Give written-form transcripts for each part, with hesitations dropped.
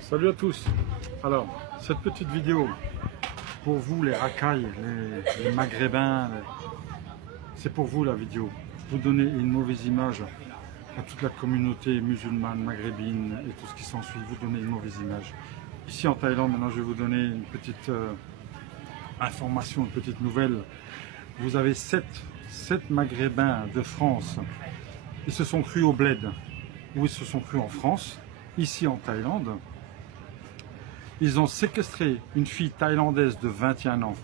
Salut à tous. Alors, cette petite vidéo, pour vous les racailles, les maghrébins, c'est pour vous la vidéo. Vous donnez une mauvaise image à toute la communauté musulmane, maghrébine et tout ce qui s'ensuit. Vous donnez une mauvaise image. Ici en Thaïlande, maintenant je vais vous donner une petite information, une petite nouvelle. Vous avez 7 maghrébins de France. Ils se sont crus au bled, ou ils se sont crus en France, ici en Thaïlande. Ils ont séquestré une fille thaïlandaise de 21 ans.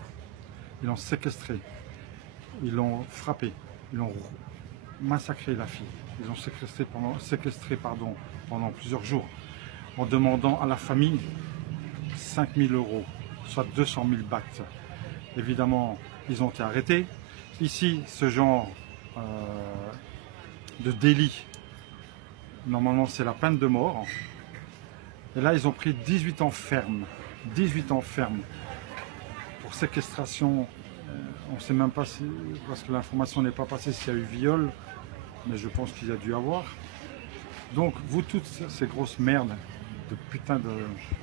Ils l'ont séquestrée. Ils l'ont frappée. Ils l'ont massacré la fille. Ils l'ont séquestré pendant plusieurs jours en demandant à la famille 5 000 €, soit 200 000 bahts. Évidemment, ils ont été arrêtés. Ici, ce genre de délit, normalement, c'est la peine de mort. Et là, ils ont pris 18 ans ferme. 18 ans ferme pour séquestration. On ne sait même pas si, parce que l'information n'est pas passée s'il y a eu viol, mais je pense qu'il y a dû avoir. Donc, vous toutes ces grosses merdes de putain de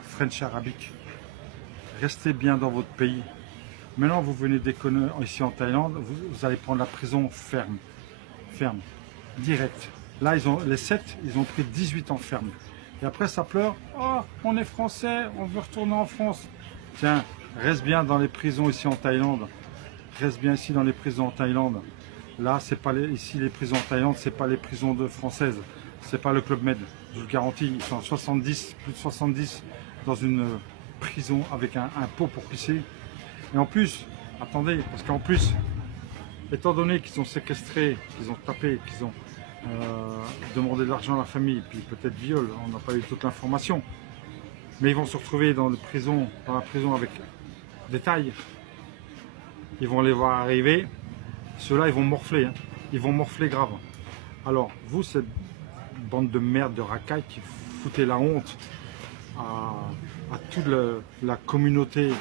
French arabique, restez bien dans votre pays. Maintenant, vous venez déconner ici en Thaïlande, vous allez prendre la prison ferme. Ferme. Direct. Là, les 7, ils ont pris 18 ans ferme. Et après, ça pleure. Oh, on est français, on veut retourner en France. Tiens, reste bien dans les prisons ici en Thaïlande. Reste bien ici dans les prisons en Thaïlande. Là, c'est pas ici les prisons en Thaïlande, c'est pas les prisons françaises. C'est pas le Club Med. Je vous le garantis, ils sont 70, plus de 70 dans une prison avec un pot pour pisser. Et en plus, attendez, parce qu'en plus, étant donné qu'ils ont séquestré, qu'ils ont tapé, qu'ils ont demandé de l'argent à la famille, puis peut-être viol, on n'a pas eu toute l'information. Mais ils vont se retrouver dans la prison avec des tailles. Ils vont les voir arriver. Ceux-là, ils vont morfler. Hein. Ils vont morfler grave. Alors, vous, cette bande de merde, de racailles qui foutez la honte à toute la communauté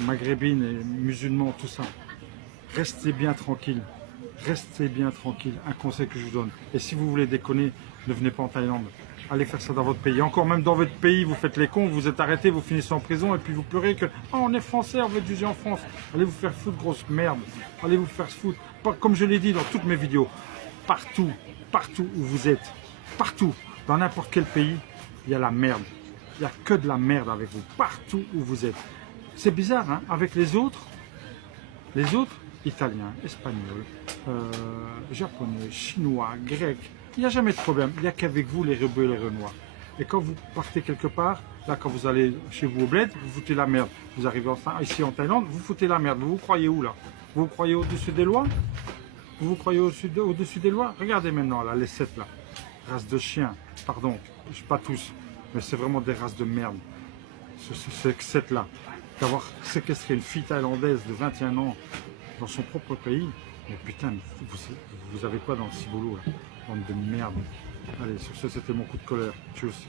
maghrébine et musulmane, tout ça. Restez bien tranquille. Restez bien tranquille. Un conseil que je vous donne. Et si vous voulez déconner, ne venez pas en Thaïlande. Allez faire ça dans votre pays. Encore même dans votre pays, vous faites les cons, vous êtes arrêtés, vous finissez en prison et puis vous pleurez que oh, on est français, on veut être jugé en France. Allez vous faire foutre, grosse merde. Allez vous faire foutre. Comme je l'ai dit dans toutes mes vidéos, partout où vous êtes, partout, dans n'importe quel pays, il y a la merde. Il n'y a que de la merde avec vous, partout où vous êtes. C'est bizarre, hein, avec les autres, italiens, espagnols, japonais, chinois, grecs, il n'y a jamais de problème. Il n'y a qu'avec vous les rebeux et les renois. Et quand vous partez quelque part, là quand vous allez chez vous au bled, vous foutez la merde. Vous arrivez ici en Thaïlande, vous foutez la merde. Vous vous croyez où là? Vous vous croyez au-dessus des lois? Vous vous croyez au-dessus des lois? Regardez maintenant là, les 7 là. Race de chiens, pardon, pas tous, mais c'est vraiment des races de merde. Ces 7 là. D'avoir séquestré une fille thaïlandaise de 21 ans dans son propre pays, mais putain, vous avez quoi dans le ciboulot là? Bande de merde. Allez, sur ce, c'était mon coup de colère. Tchuss.